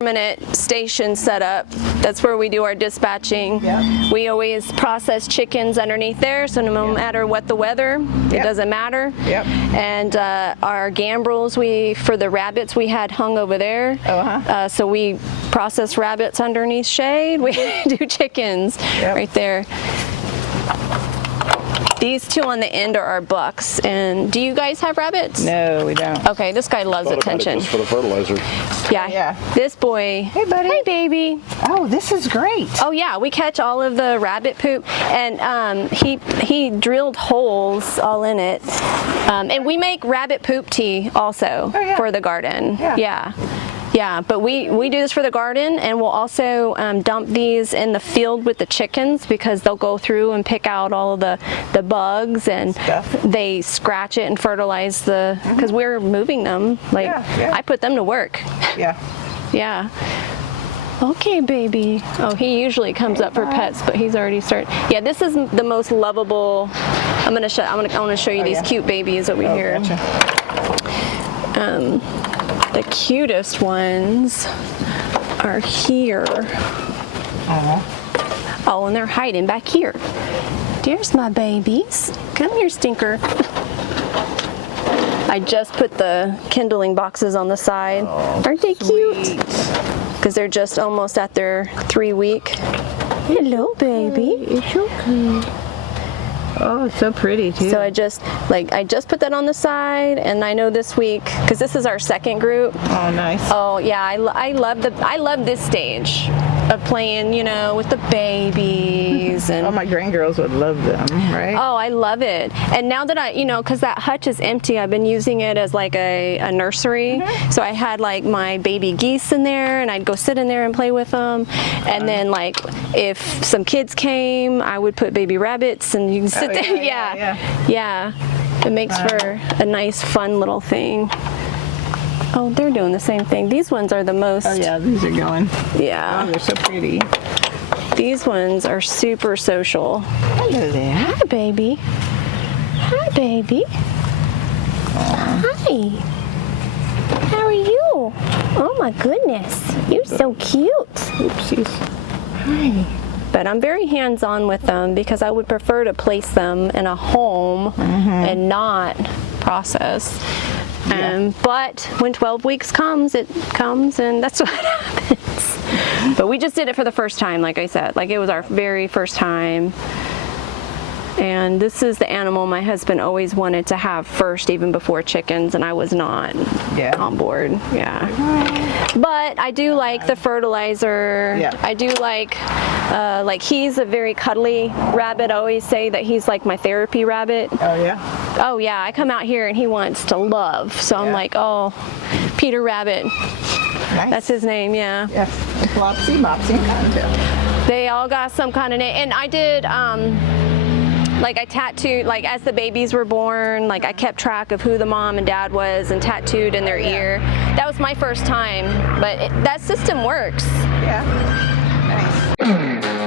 Permanent station set up. That's where we do our dispatching. Yep. We always process chickens underneath there, so no matter what the weather, it doesn't matter. Yep. And our gambrels, for the rabbits we had hung over there. So we process rabbits underneath shade. We do chickens right there. These two on the end are our bucks. And do you guys have rabbits? No, we don't. Okay, this guy loves attention. Just for the fertilizer. Yeah. This boy. Hey, buddy. Hey, baby. Oh, this is great. Oh yeah, we catch all of the rabbit poop, and he drilled holes all in it, and we make rabbit poop tea also for the garden. Yeah, but we do this for the garden, and we'll also dump these in the field with the chickens because they'll go through and pick out all of the bugs, and they scratch it and fertilize because we're moving them. Like I put them to work. Yeah. Okay, baby. Oh, he usually comes up for pets, but he's already started. Yeah, this is the most lovable. I want to show you these cute babies over here. Gotcha. The cutest ones are here. Oh, and they're hiding back here. There's my babies. Come here, Stinker. I just put the kindling boxes on the side. Aren't they cute? Because they're just almost at their 3-week. Hello, baby. It's okay. Oh, it's so pretty too. So I just put that on the side, and I know this week, because this is our second group. Oh, nice. Oh yeah, I love this stage of playing, with the babies. And my grandgirls would love them, right? Oh, I love it. And now that because that hutch is empty, I've been using it as like a nursery. So I had like my baby geese in there, and I'd go sit in there and play with them. And then like if some kids came, I would put baby rabbits, and you can sit there. Yeah. It makes for a nice, fun little thing. Oh, they're doing the same thing. These ones are the most. Oh yeah, these are going. Yeah. Oh, they're so pretty. These ones are super social. Hello there. Hi, baby. Hi, baby. Hi. How are you? Oh my goodness. You're so cute. Oopsies. Hi. But I'm very hands-on with them because I would prefer to place them in a home and not process. But when 12 weeks comes, it comes, and that's what happens. But we just did it for the first time, like I said. Like, it was our very first time. And this is the animal my husband always wanted to have first, even before chickens, and I was not on board. But I do like the fertilizer. I do like he's a very cuddly rabbit. I always say that he's like my therapy rabbit. Oh yeah? Oh yeah, I come out here and he wants to love. So I'm like, oh, Peter Rabbit. Nice. That's his name, yeah. Yes. Flopsy, Mopsy, Cottontail. They all got some kind of name. And I did, I tattooed, as the babies were born, I kept track of who the mom and dad was and tattooed in their ear. That was my first time, but that system works. Yeah. Nice.